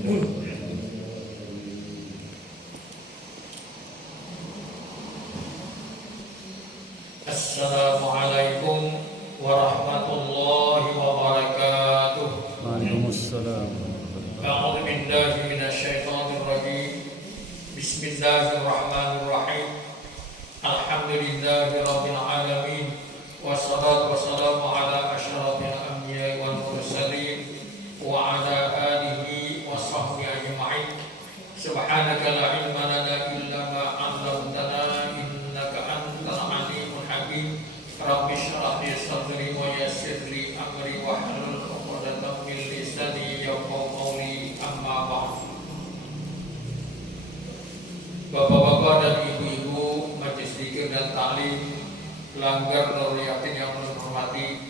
Assalamualaikum warahmatullahi wabarakatuh. Waalaikumsalam. A'udzu billahi minasyaitonir rajim. Bismillahirrahmanirrahim. Alhamdulillahi rabbil alamin. Wassalatu wassalamu ala asyrafil anbiya'i wal mursalin wa ala alihi wa sahbihi ajma'in. Subhanaka la ilma lana illa ma 'allamtana innaka antal alimul hakim. Rabbi shrah li sadri wa yassir li amri wa hlul 'uqdatam min lisani yafqahu qawli. Amma ba'd. Bapak-bapak dan ibu-ibu majelis zikir dan taklim Langgar Nurul Yakin yang menghormati,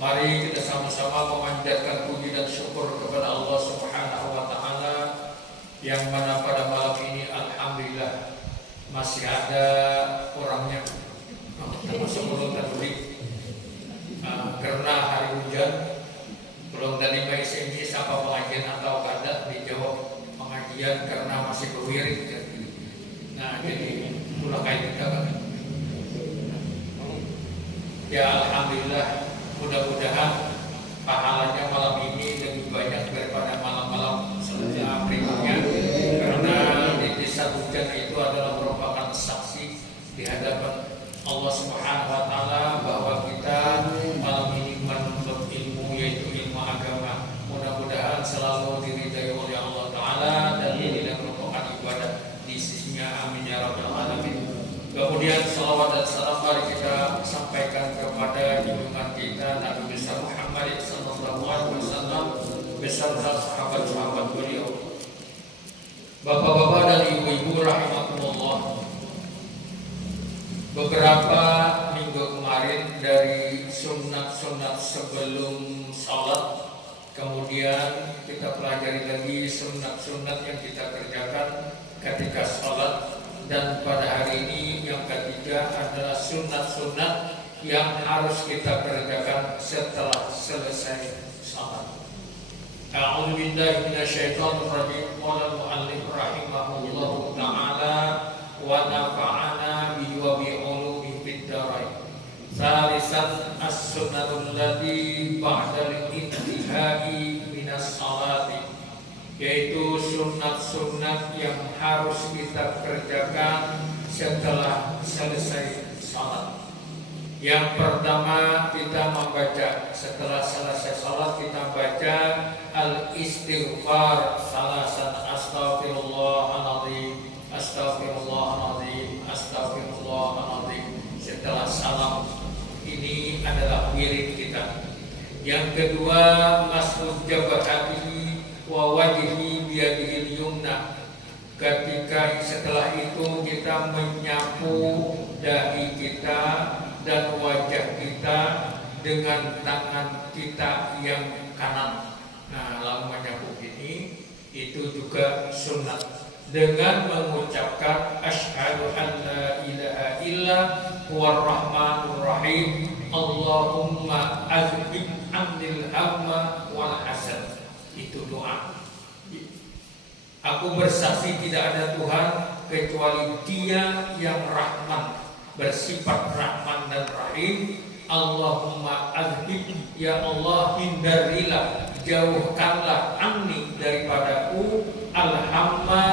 mari kita sama-sama memanjatkan puji dan syukur kepada Allah Subhanahu wa taala yang mana pada malam ini alhamdulillah masih ada orangnya, termasuk belum tadi karena hari hujan belum tadi Pak SMC siapa pengajian atau kada dijawab pengajian karena masih berwirid. Nah jadi itulah kayak kita kan. Ya alhamdulillah, mudah-mudahan pahalanya malam ini lebih banyak daripada malam-malam sebelumnya berikutnya, karena nitisan hujan itu adalah merupakan saksi di hadapan Allah Subhanahu wa taala bahwa kita malam ini menuntut ilmu, yaitu ilmu agama. Mudah-mudahan selalu diridai oleh Allah taala dan ini merupakan ibadah di sisinya. Amin ya rabbal alamin. Kemudian salawat dan salam mari kita sampaikan kepada junjungan kita Nabi besar Muhammad sallallahu alaihi wasallam beserta sahabat-sahabat beliau. Bapak-bapak dan ibu-ibu rahimakumullah. Beberapa minggu kemarin dari sunat-sunat sebelum salat, kemudian kita pelajari lagi sunat-sunat yang kita kerjakan ketika salat. Dan pada hari ini yang ketiga adalah sunat-sunat yang harus kita kerjakan setelah selesai salat. A'udzu billahi minasyaitonir rajim. Qala al-mu'allif rahimahullahu ta'ala wa nafa'ana bihi wa bi ulumihi fid dharain. Salisan as-sunnatul lati ba'da al-intihai minas salati, yaitu sunat-sunat yang harus kita kerjakan setelah selesai salat. Yang pertama kita membaca setelah selesai salat, kita baca al-istighfar salasan, astaghfirullahaladzim, astaghfirullahaladzim, astaghfirullahaladzim setelah salam. Ini adalah wirid kita. Yang kedua mas'ud jabahatihi wa wajhi biyadihil yumna. Ketika setelah itu kita menyapu dahi kita dan wajah kita dengan tangan kita yang kanan. Nah, lalu menyapu ini itu juga sunat dengan mengucapkan asyhadu an la ilaha illa huwar rahmanur rahim, Allahumma azhib anil hamma wal hasan. Itu doa. Aku bersaksi tidak ada Tuhan kecuali Dia yang Rahman, bersifat Rahman dan Rahim. Allahumma azhib, ya Allah hindarilah, jauhkanlah anni daripadaku alhamma,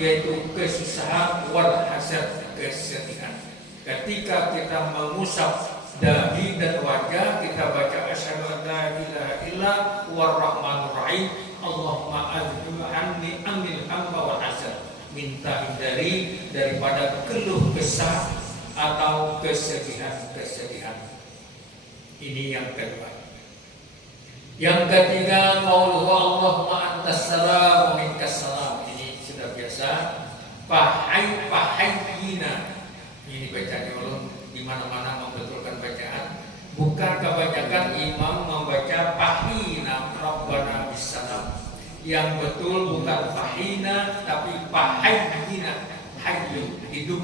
yaitu kesusahan, wal hasan, kesedihan. Ketika kita mengusap dahi dan wajah, kita baca asyhadu an la ilaha illa huwar rahmanur rahim, Allahumma azhib anni anil hamma wal hasan. Minta hindari daripada keluh kesah atau kesedihan-kesedihan. Ini yang kedua. Yang ketiga, qauluhu Allahumma antas salam wa minkas salam. Ini sudah biasa. Pahayyina. Ini bacanya ulun di mana-mana membetulkan bacaan. Bukan kebanyakan imam membaca pahina rabbana bisalam. Yang betul bukan pahina tapi pahayyina. Hayyu, hidup,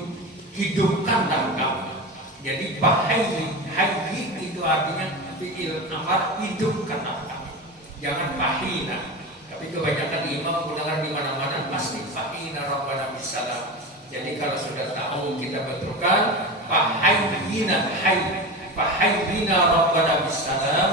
hidupkanlah kami. Jadi pahayyi, hayyi itu artinya fi'il amar, hidupkanlah kami. Jangan pahina. Tapi kebanyakan imam sudah tahu kita betulkan. Fahayyina rabbana bisalam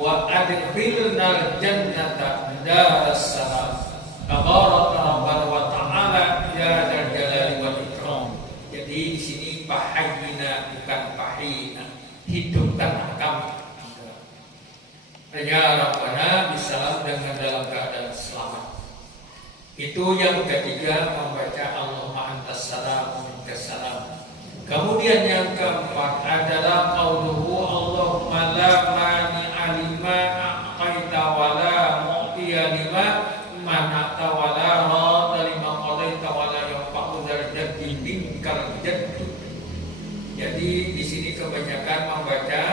wa adkhilnal jannata daras salam. Tabaraka rabbana wa ta'ala ya dzal jalali wal ikram. Jadi di sini fahayyina bukan fahina. Hidupkanlah kami. Ya rabbana bisalam, dengan dalam keadaan selamat. Itu yang ketiga, membaca Allahumma antas salam wa minkas salam. Kemudian yang keempat adalah qauluhu Allahumma la mani'a lima a'taita wa la mu'tiya lima mana'ta wa la radda lima qadaita wa la yanfa'u dzal jaddi minkal jaddu. Jadi di sini kebanyakan membaca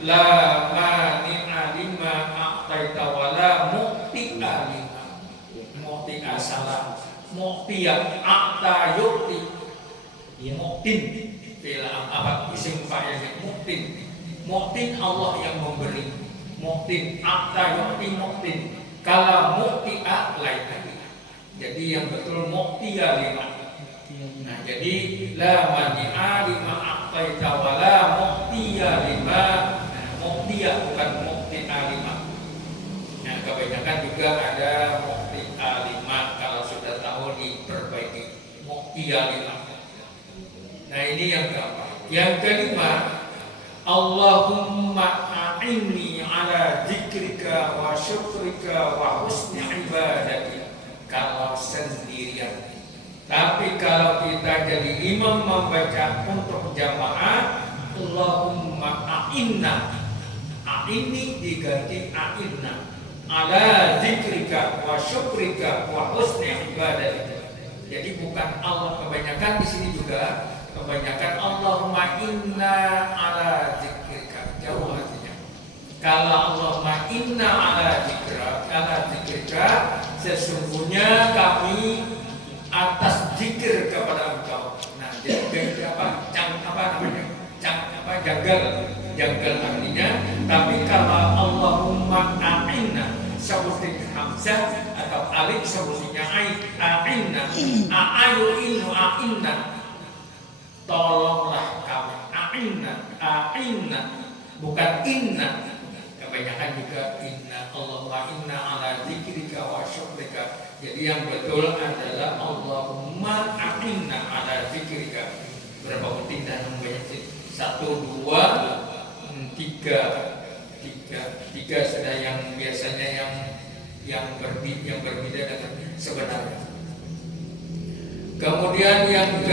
la mani'a lima a'taita wa la mu'tiya lima. Mu'tiya salam, mu'tiya a'ta yu'ti, mu'tin fi'il apa isim fa'ilnya mu'tin. Mu'tin Allah yang memberi. Mu'tin a'ta yu'ti mu'tin. Kalau mu'ti'a lain lagi. Jadi yang betul mu'tiya lima. Nah, jadi la mani'a lima a'taita wa la mu'tiya lima. Nah, mu'tiya bukan mu'ti'a lima. Nah, kebanyakan juga ada mu'ti'a lima. Kalau sudah tahu diperbaiki. Mu'tiya lima. Nah, ini yang keempat. Yang kelima, Allahumma a'inni ala zikrika wa syukrika wa husni ibadati. Kalau sendirian. Tapi kalau kita jadi imam membaca untuk jamaah, Allahumma a'inna. A'inni diganti a'inna. Ala zikrika wa syukrika wa husni ibadati. Jadi bukan Allah, kebanyakan di sini juga kebanyakan Allahumma inna ala zikrika, jauh artinya. Kalau Allahumma inna ala zikrika, sesungguhnya kami atas zikir kepada Engkau. Nah, jadi apa? Janggal artinya. Tapi kalau Allahumma a'inna seperti hamzah atau alif sepertinya a'inna, a'inna, tolonglah kami. A'inna bukan inna. Kebanyakan juga inna. Allahumma inna ala zikrika wa syukrika. Jadi yang betul adalah Allahumma a'inna ala zikrika. Berapa penting dan banyak sih? 1, 2, 3 sudah yang biasanya yang berbeda dengan sebenarnya. Kemudian yang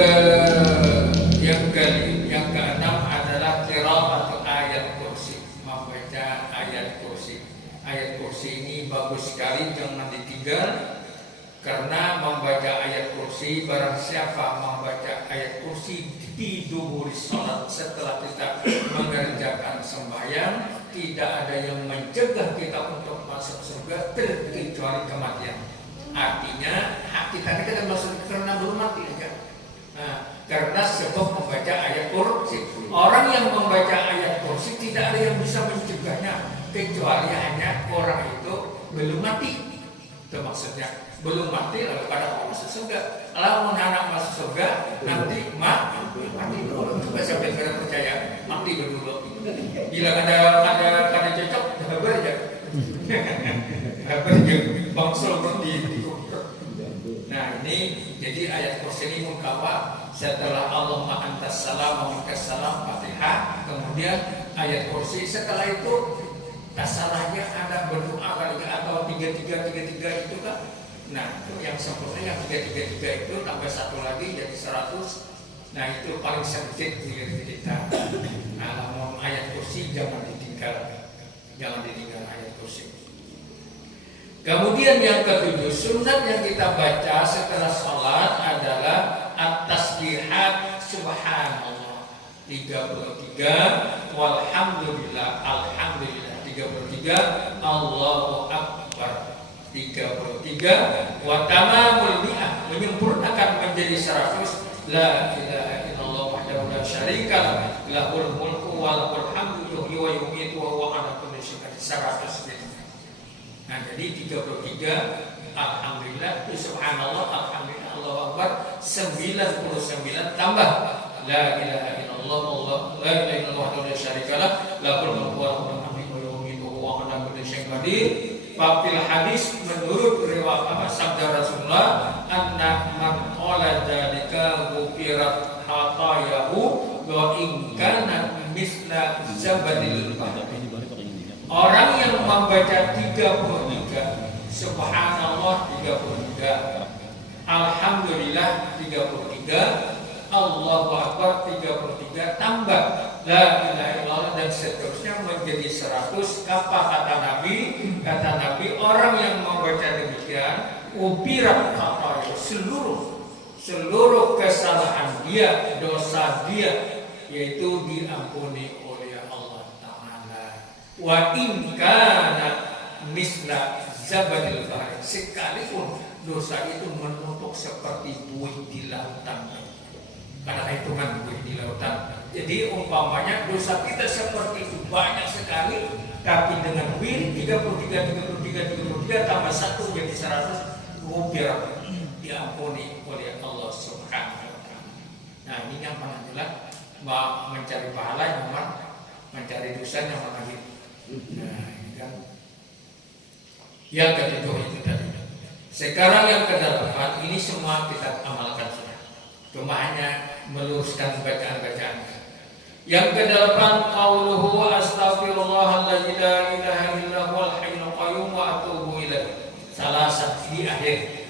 keenam adalah qiraatul ayat kursi, membaca ayat kursi. Ayat kursi ini bagus sekali, jangan ditinggal. Karena membaca ayat kursi, barang siapa membaca ayat kursi di dubur salat setelah kita mengerjakan sembahyang, tidak ada yang mencegah kita untuk masuk surga terkecuali kematian. Artinya hak kita ini kita masuk karena belum mati aja. Nah, karena sebab membaca ayat kursi. Orang yang membaca ayat kursi tidak ada yang bisa mencegahnya kecuali hanya orang itu belum mati. Itu maksudnya, belum mati lalu pada masuk surga. Kalau anak masuk surga nanti mati dulu. Coba sampai kalian percaya mati dulu. Bila ada cocok, habar aja. Habar aja bangsal berarti. Nah, ini jadi ayat kursi ini mengkawa setelah Allahumma antas salam wa minkas salam Fatihah, kemudian ayat kursi. Setelah itu kasarahnya ada berdoa kali atau 33 itu kan. Nah, itu yang sempurna yang 333 itu tambah satu lagi jadi 100. Nah, itu paling sedikit di kita. Nah, ayat kursi jangan ditinggal ayat kursi. Kemudian yang ketujuh, sunat yang kita baca setelah sholat adalah at-tasbihat subhanallah 33, walhamdulillah alhamdulillah 33, Allahu akbar 33, wa tamamul mi'ah menyempurnakan menjadi 100, la ilaha illallah wahdahu la syarika lahul mulku wa lahul hamdu yuhyi wa yumiitu wa huwa ala kulli syai'in 100. Nah, jadi 33 alhamdulillah, subhanallah, alhamdulillah, Allahu Akbar 99 tambah la ilaha illallah la ilaha illallah wa la syarikalah lahul mulku wa lahul hamdu wa yuhyitu wa ala kulli syai'in qadir. Fafil hadis menurut riwayat sabda Rasulullah anna man qala dzalika ghufirat khatayahu wa in kana misla zabadil bahr. Orang yang membaca 33 subhanallah 33 alhamdulillah 33 Allahu Akbar 33 tambah la ilaha illallah dan seterusnya menjadi 100. Apa kata Nabi? Kata Nabi, orang yang membaca demikian ubirat khataya, seluruh kesalahan dia, dosa dia, yaitu diampuni oleh Allah Ta'ala. Wa in kana misla zabadil bahr, sekalipun dosa itu menumpuk seperti buih di lautan. Karena hitungan buih di lautan. Jadi umpamanya dosa kita seperti itu banyak sekali, tapi dengan wir 33 tambah 1 jadi 100, gufir, diampuni oleh Allah Subhanahu wa taala. Nah, ini yang mana jelas mencari pahala yang mana, mencari dosa yang mana gitu. Nah, ini kan yang ketujuh itu tadi. Sekarang yang kedelapan, ini semua kita amalkan sudah. Cuma hanya meluruskan bacaan-bacaan. Yang kedelapan, qauluhu astaghfirullahalladzi la ilaha illa huwal hayyul qayyum wa atubu ilaih. Salah satu di akhir.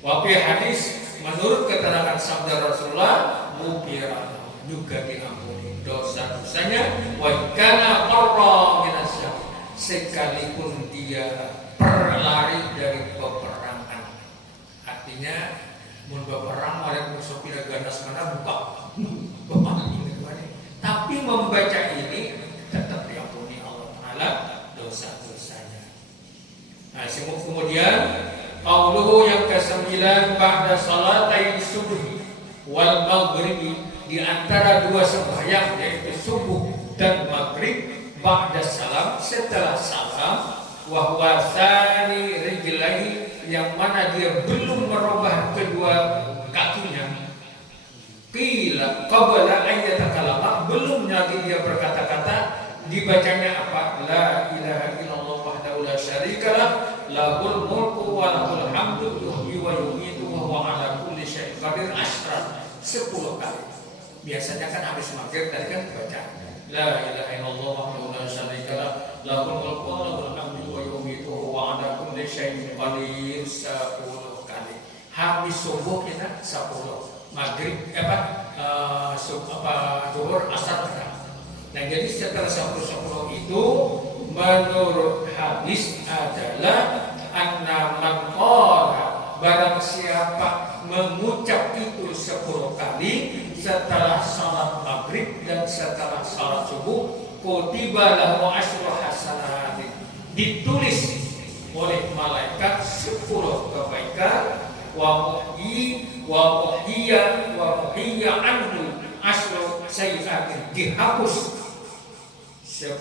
Wa fi hadis, menurut keterangan sabda Rasulullah, mubira, juga diampuni dosa-dosanya. Wa kana qarra minasy, sekalipun dia berlari dari peperangan. Artinya mun berperang ada musuh pira ganas mana buka. Tapi membaca ini tetap diampuni Allah Ta'ala dosa-dosanya. Nah, kemudian qauluhu yang ke-9 ba'da salatai subuh wal maghrib, di antara dua sembahyang yaitu subuh dan maghrib, ba'da salam, setelah salam, wa huwa tsani rijlaihi, yang mana dia belum merubah kedua kakinya. Qila qabla an yatakalama, belum lagi dia berkata-kata, dibacanya apa? La ilaha illallah wahdahu la syarikalah lahul mulku wa lahul hamdu yuhyi wa yumiitu wa huwa ala kulli syai'in qadir 10 kali. Biasanya kan habis maghrib tadi kan baca la ilaha illallah wahdahu la syarikalah lahul mulku wa lahul hamdu wa yumiitu wa huwa ala kulli syai'in qadir 10 kali. Habis subuh kita 10, maghrib zuhur, asar. Nah, jadi setelah 10 itu menurut hadis adalah anna man qala, barang siapa mengucap itu 10 kali setelah salat maghrib dan setelah salat subuh, kutiba lahu asyru hasanatin, ditulis oleh malaikat 10 kebaikan, wa muhiyya anhu asyru sayyi'atin, dihapus 10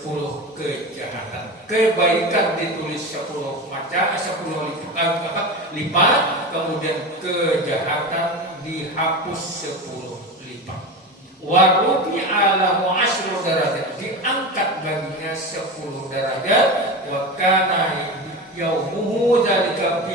kejahatan. Kebaikan ditulis 10 lipat, kemudian kejahatan dihapus 10 lipat. Wa rufi'a lahu asyru darajat, diangkat baginya 10 derajat. Wa kana yaumuhu dzalika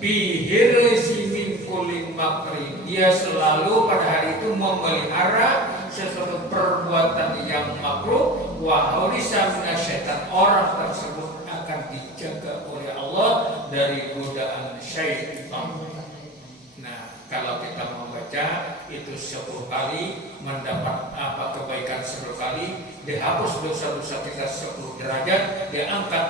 fi hirzi min kulli makri, dia selalu pada hari itu memelihara sesuatu perbuatan yang makruh. Wa haulisa minasyaitan, orang tersebut akan dijaga oleh Allah dari godaan syaitan. Nah, kalau kita membaca itu 10 kali, mendapat kebaikan 10 kali, dihapus dosa-dosa kita 10 derajat, diangkat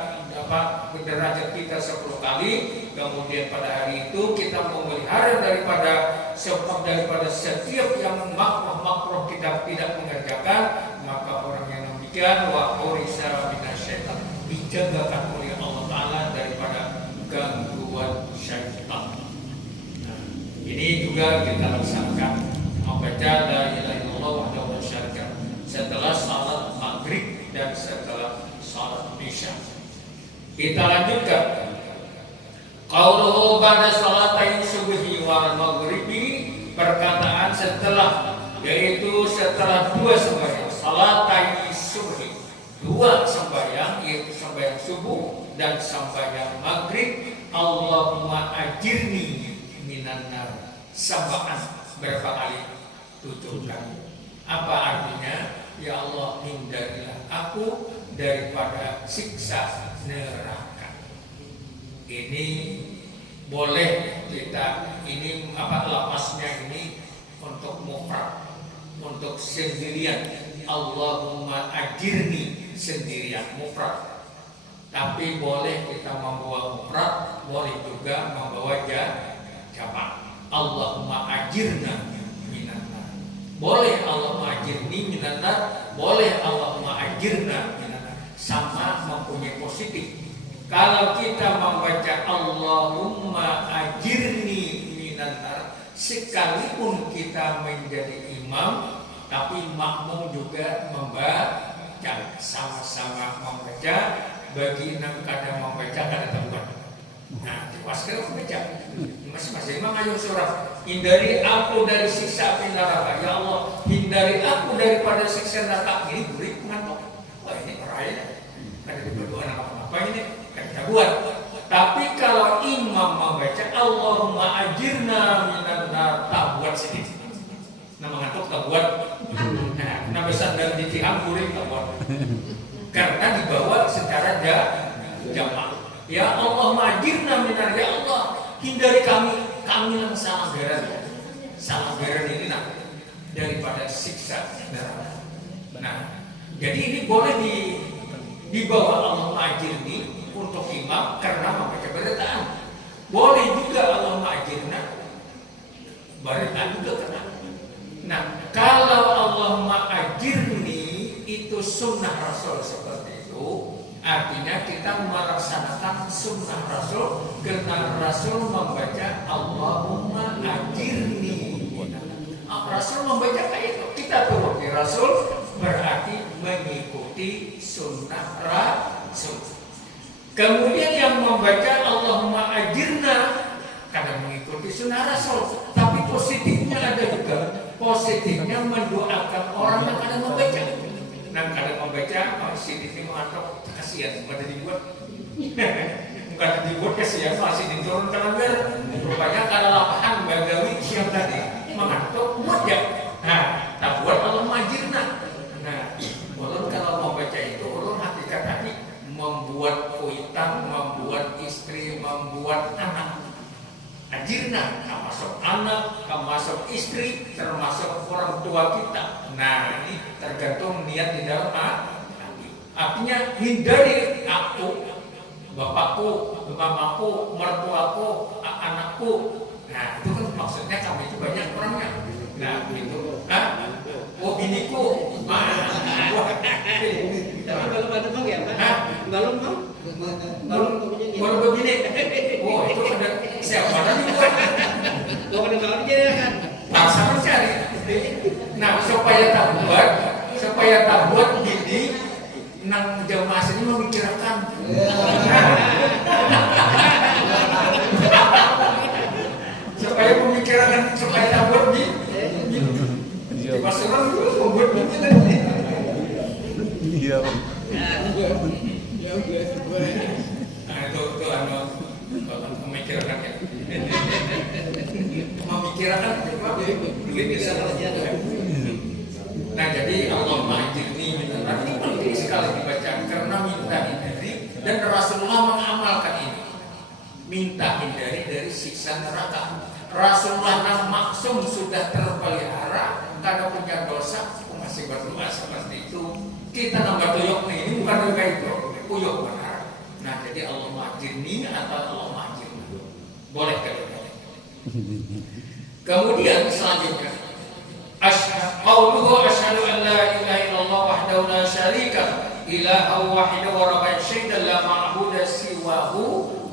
derajat kita 10 kali. Kemudian pada hari itu kita memelihara daripada setiap yang makruh kita tidak mengerjakan. Maka orang yang demikian wa urisa minasyaitan, dijagakan oleh Allah Ta'ala daripada gangguan syaitan. Nah, ini juga kita laksanakan membaca la ilaha illallah wahdahu la syarikalah setelah salat maghrib dan setelah salat isya. Kita lanjutkan. Qauluhu ba'da salatain subhi wal maghribi, perkataan setelah, yaitu setelah dua sembahyang salatai subhi, dua sembahyang, yaitu sembahyang subuh dan sembahyang maghrib. Allahumma ajirni minan nar, sab'an, berapa kali? 7 kali. Apa artinya? Ya Allah, hindarilah aku daripada siksa neraka. Ini boleh kita, ini lapasnya ini untuk mufrad, untuk sendirian. Allahumma ajirni sendirian mufrad. Tapi boleh kita membawa mufrad, boleh juga membawa jamak. Allahumma ajirna minan nar. Boleh Allahumma ajirni minan nar, boleh Allahumma ajirna minan nar. Sama mempunyai positif. Kalau kita membaca Allahumma ajirni minan nar, sekalipun kita menjadi imam, tapi makmum juga membaca, sama-sama membaca. Bagi enam kadang membaca, kadang tabuan. Nah, diwaskan membaca. Masing-masing imam ayo surah. Hindari aku dari siksa api neraka. Ya Allah, hindari aku daripada siksa neraka. Ini beri pengantuk. Wah, ini orangnya. Kadang berdoa apa ini? Kadang tabuan. Tapi kalau imam membaca Allahumma ajirna minan nar, tabuan sedikit. Nah, mengantuk tabuan. Nah, bisa dan ditiham beri tabuan. Karena dibawa secara jamak. Ya Allah, majirna minar, ya Allah, hindari kami yang salah garan ini daripada siksa neraka. Nah, jadi ini boleh dibawa Allah majirni untuk imam karena membaca beritaan. Boleh juga Allah majirna beritaan juga kena. Nah, kalau Allah majirni itu sunnah Rasul seperti itu, artinya kita melaksanakan sunnah Rasul karena Rasul membaca Allahumma ajirni. Rasul membaca kayak itu, kita turuti Rasul berarti mengikuti sunnah Rasul. Kemudian yang membaca Allahumma ajirna kadang mengikuti sunnah Rasul, tapi positifnya ada juga. Positifnya mendoakan orang yang kadang membaca. Nah, kadang membaca, masih mengantuk, kasihan, bukan dibuat, bukan dibuat kasihan, masih diturunkan agar rupanya kalau lapahan bagawi siang tadi mengantuk, buat ya. Nah, tak buat Allah majirna. Nah, ulun kalau membaca itu, ulun hakikat tadi membuat kuitan, membuat istri, membuat anak. Ajirna, termasuk anak, termasuk istri, termasuk orang tua kita. Nah, ini tergantung niat di dalam hati. Artinya hindari aku, bapakku, mamaku, mertuaku, anakku. Nah, itu kan maksudnya kami itu banyak orangnya. Nah, begitu. Oh, biniku. Tapi belum ada bang ya, Pak? Belum bang? Baru begini. Oh, itu ada siapa tadi buat? Gak pada tahu aja ya kan? Paksa mencari. Nah, supaya tak buat gini, nang jamaah sini memikirkan. Supaya memikirkan, supaya tak buat gini. Di pasukan itu membuat begini. Iya. Nah, itu memikirkan ya. Memikirkan duit bisa terjadi. Nah, jadi Allah majirni minan nar ini penting sekali dibaca karena minta hindari, dan Rasulullah mengamalkan ini. Minta hindari dari siksa neraka. Rasulullah yang maksum sudah terpelihara karena punya dosa, masih berdoa seperti itu. Kita nambah tuyuk nih, ini bukan doa itu, tuyuk benar. Nah, jadi Allah majirni atau Allah majirni boleh kedua-duanya. Kemudian selanjutnya qauluhu asyhadu an la ilaha illallah wahdahu la syarika ilahu wahidahu wa rabban syaidan la ma'budu siwahu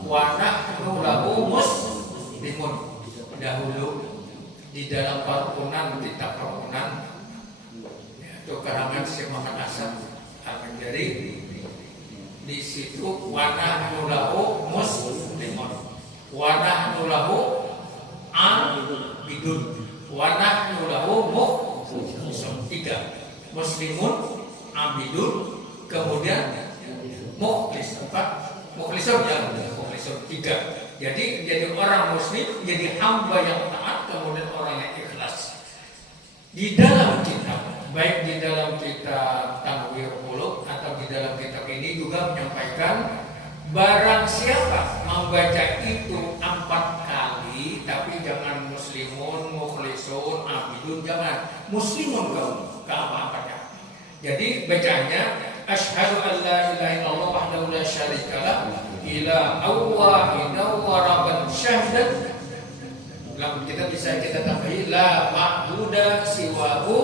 wa nahnu lahu muslimun. Dahulu di dalam parukunan, kitab parukunan itu karangan Syekh Muhammad Hasan Al-Banjari, di situ wa nahnu lahu muslimun, wa nahnu lahu abidun wa nahnu lahu mukhlisun. 3. Muslimun, abidun, kemudian mukhlisun. Mukhlisun ya, mukhlisun 3. Jadi menjadi orang muslim, menjadi hamba yang taat, kemudian orang yang ikhlas. Di dalam kitab, baik di dalam kitab Tanwir Qulub atau di dalam kitab ini juga menyampaikan barang siapa membaca itu 4 kali, tapi jangan muslimun, mukhlisun, abidun, jangan muslimun ke apa-apanya. Jadi bacanya asyhadu an la ilaha illallah wahdahu la syarikalah ilaha wahidun wa rabban syahadat. Lalu kita tambahi la ma'budu siwahu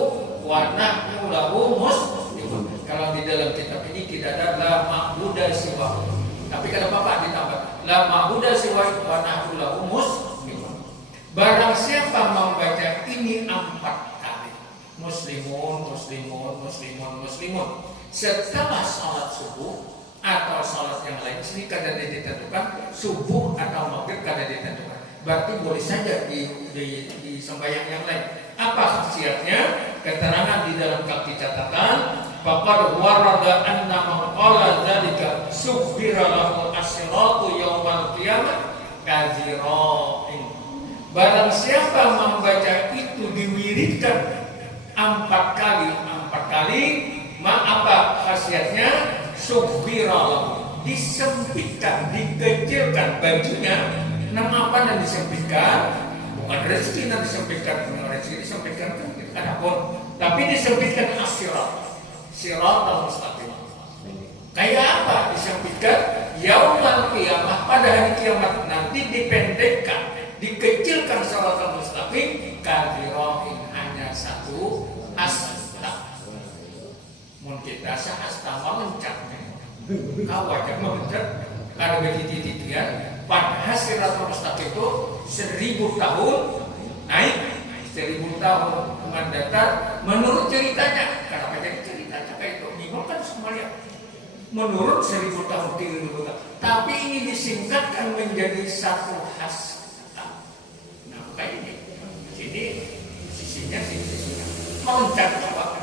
wa nahnu lahu muslimun. Kalau di dalam kitab ini tidak ada la ma'budu siwahu, tapi kalau Bapak ditambah la ma'budu siwahu wa nahnu lahu muslimun. Barang siapa membaca ini 4 kali, muslimun, muslimun, muslimun, muslimun, setelah salat subuh atau salat yang lain, sini kada ditentukan subuh atau maghrib, kada ditentukan. Berarti boleh saja di sembahyang yang lain. Apa khasiatnya? Keterangan di dalam kaki catatan, faqad warada anna man qala dzalika sughira lahu asyratu yaumal qiyamah kadzirain. Barang siapa membaca itu diwiridkan 4 kali, apa khasiatnya? Sughira lahu, disempitkan, dikecilkan bajunya. Nama apa yang disempitkan? Bukan rezeki yang disempitkan, rezeki disempitkan kan ada pun, tapi disempitkan as-sirat, sirat al-mustaqim. Kayak apa disempitkan? Yaumul qiyamah, pada hari kiamat nanti dipendekkan, dikecilkan sirat al-mustaqim, kadirain, hanya 1 hasta. Mun kita sehasta mencatnya, kau aja mencat, ada begitu-gituan. Padahal siratul mustaqim itu 1000 tahun naik, 1000 tahun mendatar menurut ceritanya. Kenapa jadi ceritanya kayak itu? Imam kan semua lihat. Menurut 1000 tahun 1000 tahun. Tapi ini disingkatkan menjadi 1 hasta. Nah kayak ini. Sini sisinya. Loncat apa?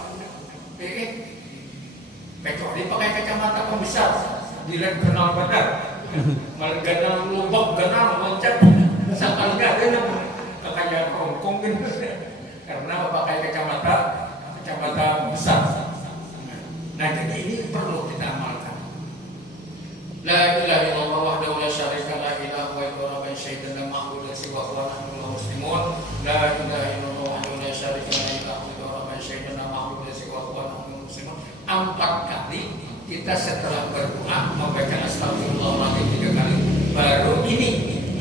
Kecuali pakai kacamata pembesar, dilihat kenal benar. Malah ganal lubang, ganal loncat, sakal nggak ada kayak rongkong gitu. Karena pakai kacamata besar. Nah jadi ini perlu kita amalkan. La ilaha illallah wahdahu la syarika la ilaha wa rabban syaitan la ma'budu siwa wa nahnu lahu muslimun. La ilaha illallah wahdahu la syarika la ilaha wa rabban syaitan la ma'budu siwa wa nahnu muslimun. 4 kali. Kita setelah berdoa membaca astagfirullahaladzim 3 kali, baru ini.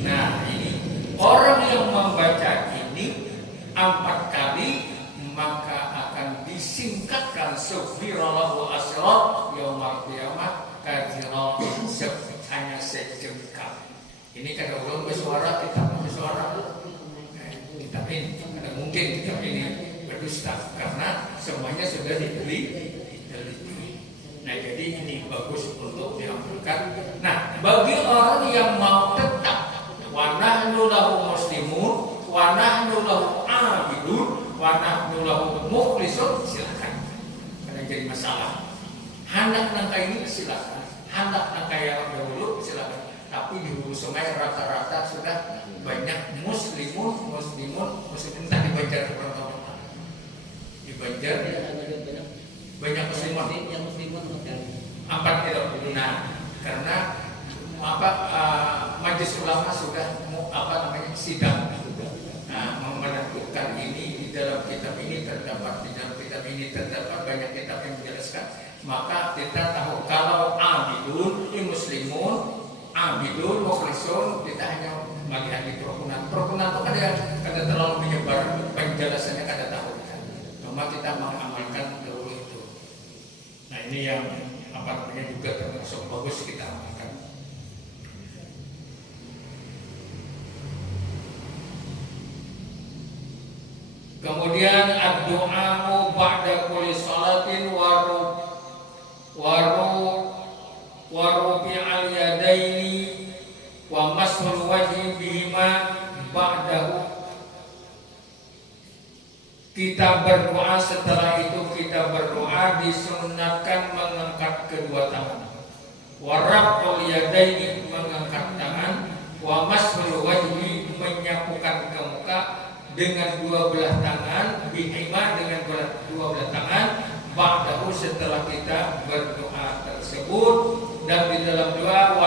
Nah ini orang yang membaca ini 4 kali, maka akan disingkatkan sughirallahu asrat yaumal qiyamah kadzira, hanya sejengkal. Ini kada ulun bersuara, kita bersuara. Kitab ini kada mungkin kitab ini berdusta karena semuanya sudah diteliti. Nah jadi ini bagus untuk diamalkan. Nah bagi orang yang mau tetap wa nahnu lahu muslimun wa nahnu lahu abidun wa nahnu lahu mukhlisun, silakan. Karena jadi masalah. Hendak nangka ini silakan, hendak nangka yang dahulu silakan. Tapi di hulu sungai rata-rata sudah banyak muslimun entah di Banjar berapa. Di Banjar banyak muslimun yang muslimun 4 kilo. Nah, karena majelis ulama sudah sidang. Nah, menentukan ini di dalam kitab ini terdapat, di dalam kitab ini terdapat banyak kitab yang menjelaskan. Maka kita tahu kalau abidun, muslimun, abidun, mukhlisun, kita hanya melihat di perukunan. Perukunan itu kada terlalu menyebar, penjelasannya kada tahu. Cuma kita mengamalkan dahulu itu. Nah ini yang juga termasuk bagus kita amalkan. Kemudian ad-du'a'u ba'da kulli salatin wa rufi'al yadaini wa mashul wajhi bihima ba'dahu Kita berdoa, setelah itu kita berdoa disunatkan mengangkat kedua tangan. Waraf'ul yadaini, mengangkat tangan. Wa mas'ul wajhi, menyapukan ke muka dengan dua belah tangan. Bihima, dengan dua belah tangan. Ba'dahu, setelah kita berdoa tersebut. Dan di dalam doa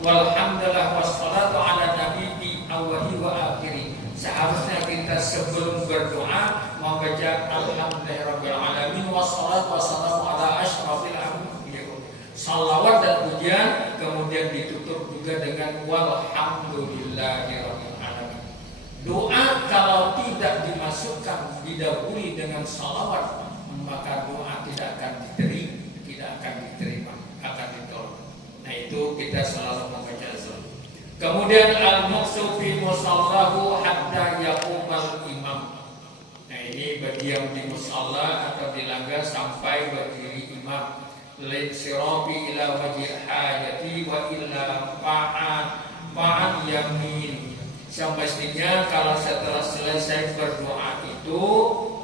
walhamdulillah wassalatu ala nabi di awali wa akhiri. Seharusnya kita sebelum berdoa membaca alhamdulillahirabbil alamin wassalatu wassalamu ala asyrafil anbiya. Salawat dan pujian, kemudian ditutup juga dengan walhamdulillahirabbil alamin. Doa kalau tidak dimasukkan didahului dengan salawat, maka doa tidak akan diterima, akan ditolak. Nah, itu kita selalu membaca salawat. Kemudian al-muqsu fi musallahu hatta yaqumal imam. Nah, ini berdiam di musalla atau di langgar sampai berdiri imam. Lain sirabi ila wajhi hajati wa illa fa'an yamin. Semestinya kalau setelah selesai berdoa itu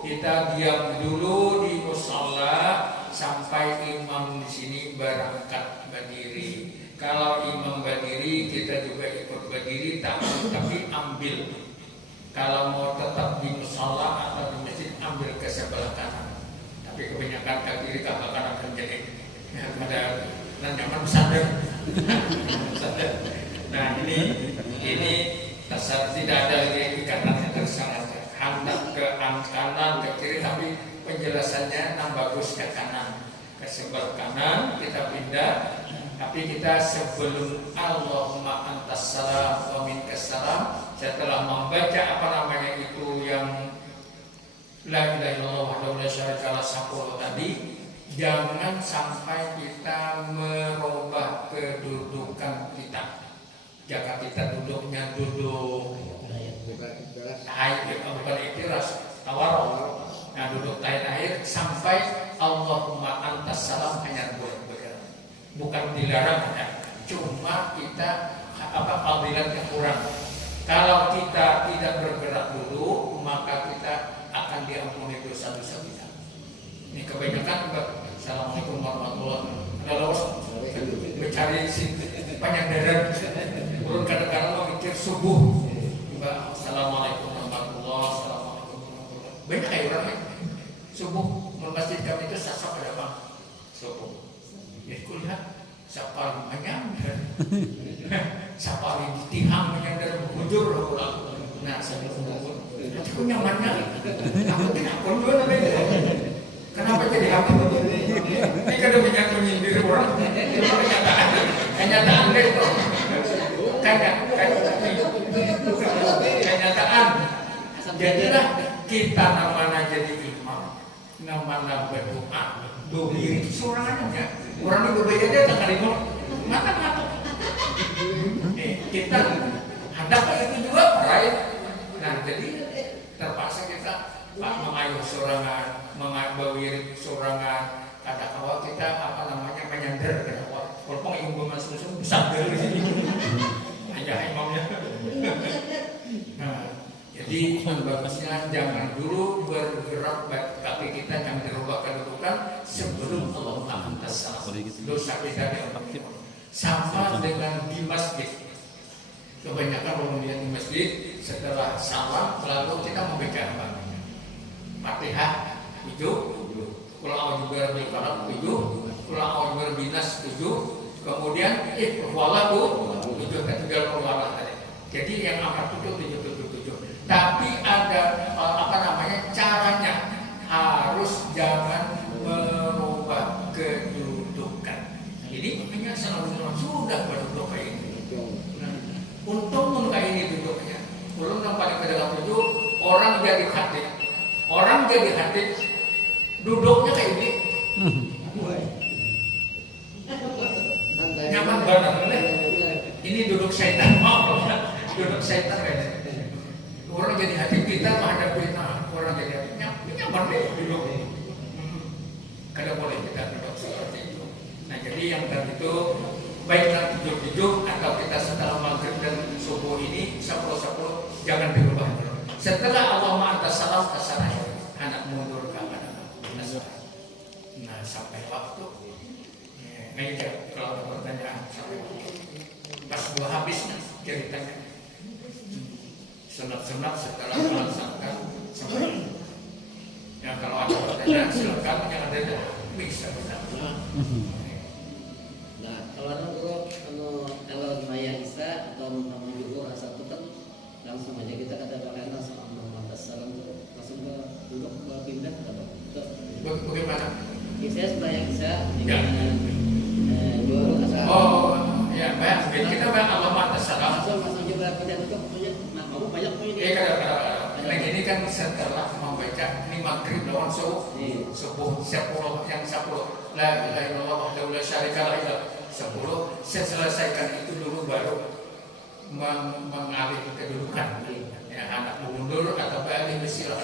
kita diam dulu di musalla sampai imam di sini berangkat berdiri. Kalau imam berdiri, kita juga ikut berdiri, tapi ambil. Kalau mau tetap di musalla atau di masjid, ambil ke sebelah kanan. Tapi kebanyakan ke kiri, ke kanan akan jadi ada nyaman sadar. Nah, ini dasar tidak ada lagi kanan yang tersalah. Hendak ke kanan, ke kiri, tapi penjelasannya bagus ke kanan. Ke sebelah kanan kita pindah. Tapi kita sebelum Allahumma antas salam wa minkas salam, setelah membaca itu yang la ilaha illallah wahdahu la syarika lah 10 tadi, jangan sampai kita merubah kedudukan kita. Jika kita duduknya duduk bukan ikhtiras, tawarruk. Nah, duduk tahiyat sampai Allahumma antas salam hanya boleh bergerak. Bukan dilarang ya. Cuma kita fadilatnya kurang. Kalau kita tidak bergerak dulu, maka kita akan diampuni dosa-dosa kita. Ini kebanyakan. Assalamualaikum warahmatullahi wabarakatuh. Mencari panjang dada. Turun kadang-kadang mau mikir subuh. Assalamualaikum warahmatullahi wabarakatuh. Banyak kayak orang subuh masjid kami itu sasap ada apa? Subuh. Ya kuliah siapa menyandar, siapa yang ditiham menyandar bujur loh. Nah, saya bilang, aku nyamannya, aku tidak kondoh namanya. Kenapa jadi aku? Ini kada menyatu menyindir orang. Kenyataan itu, kenyataan. Jadilah kita namanya jadi imam, namanya berdoa, dohiri suaranya. Orang itu berbeda dia tak kali mata. Kita hendak itu juga right. Nah, jadi terpaksa kita mengayuh sorangan, mengabawir sorangan. Kata-kata kita menyandar kata walaupun ibu masuk besar dari sini. Hanya imamnya. Nah, jadi bagusnya jangan dulu bergerak, tapi kita jangan dirubah kedudukan sebelum Allah antas salam. Dosa kita sama dengan di masjid. Kebanyakan orang lihat di masjid setelah salam lalu kita membaca apa? Fatihah 7, Qul a'udzu birabbil falaq 7, Qul a'udzu birabbin nas 7, kemudian wallahu 7 ketiga perwala tadi. Jadi yang amat itu 7. Tapi ada caranya, harus jangan merubah kedudukan. Jadi makanya selalu sudah berduduk kayak ini. Nah, untung kayak ini duduknya. Belum nampak ke dalam duduk, orang jadi hati, duduknya kayak ini. Nyaman banget. Ini duduk syaitan, duduk syaitan kayaknya. Orang jadi hati kita menghadapi orang jadi hatinya nyaman deh duduk. Kada boleh kita duduk seperti itu. Nah, jadi yang tadi itu baiklah duduk atau kita setelah maghrib dan subuh ini 10 jangan dirubah. Setelah Allah ma'anta salam kasaraya, anak mundur ke anak Nasrani. Nah sampai waktu, ya, kalau ada pertanyaan sampai waktu. Pas gua habis ceritanya, sunat-sunat setelah melaksanakan sampai. Ya kalau ada pertanyaan silakan, yang ada bisa. Nah, kalau Maya Isa atau Muhammad juga rasa itu kan langsung aja kita katakan langsung Muhammad Salam itu langsung ke duduk ke pindah atau bagaimana? Saya Maya Isa Ya. jual asal. Oh ya baik, kita banyak alamat salam. Langsung juga pindah itu punya, nah kamu banyak punya. Kadang-kadang ini kan setelah membaca ini maghrib lawan subuh 10 yang 10 la ilaha illallah wahdahu la syarika lah 10 saya selesaikan itu dulu baru mengalih kedudukan ya anak mundur atau balik bersilah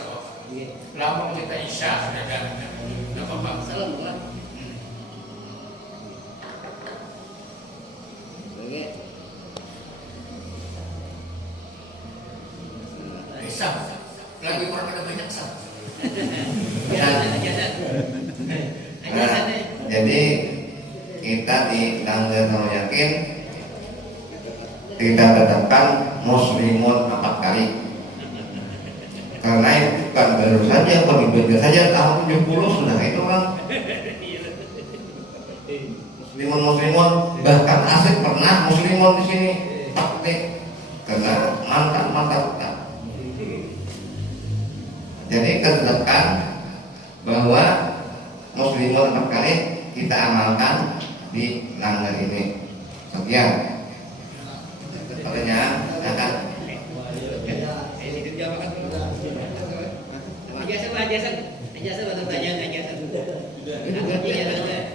lamun kita isya dan apa-apa Salam lah. Isya lagi orang ada banyak sah. Jadi kita di Langgar Yakin kita tetapkan muslimun 4 kali karena itu bukan baru saja pemimpin saja tahun 70 sudah itu kan muslimun bahkan asik pernah muslimun di sini praktik karena mantap. Jadi kita tetapkan bahwa muslimun 4 kali kita amalkan di Langgar ini. Sekian. Pertanyaan akan Ijazah baru tanya ijazah. Agak ijazah.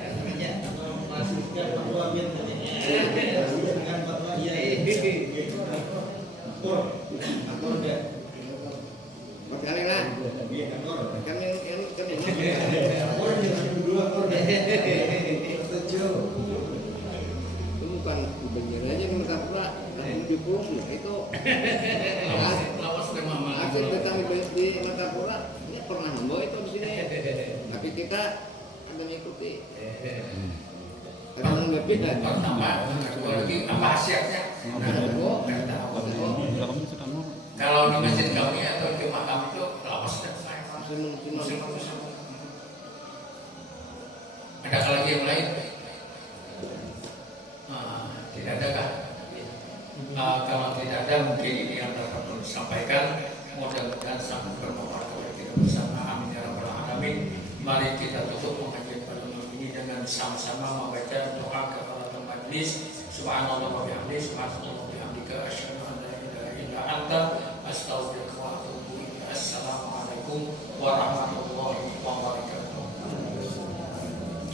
Itu bukan bener aja minta pula 70 itu Lawas dengan hasil tentang di Martapura ini pernah membawa itu di sini tapi kita mengikuti karena lebih dan pertama kedua lagi apa hasilnya kalau di masjid kami atau di makam itu lawas dan muslim. Adakah lagi yang lain? Tidak ada kah? Kalau tidak ada mungkin ini yang dapat kami sampaikan. Mudah-mudahan sangat bermanfaat kepada kita bersama. Amin ya rabbal alamin. Mari kita tutup pengajian pada malam ini dengan sama-sama membaca doa kafaratul majlis. Subhanallah wa bihamdihi, subhanallah wa bihamdika, asyhadu an la ilaha illa anta, astaghfiruka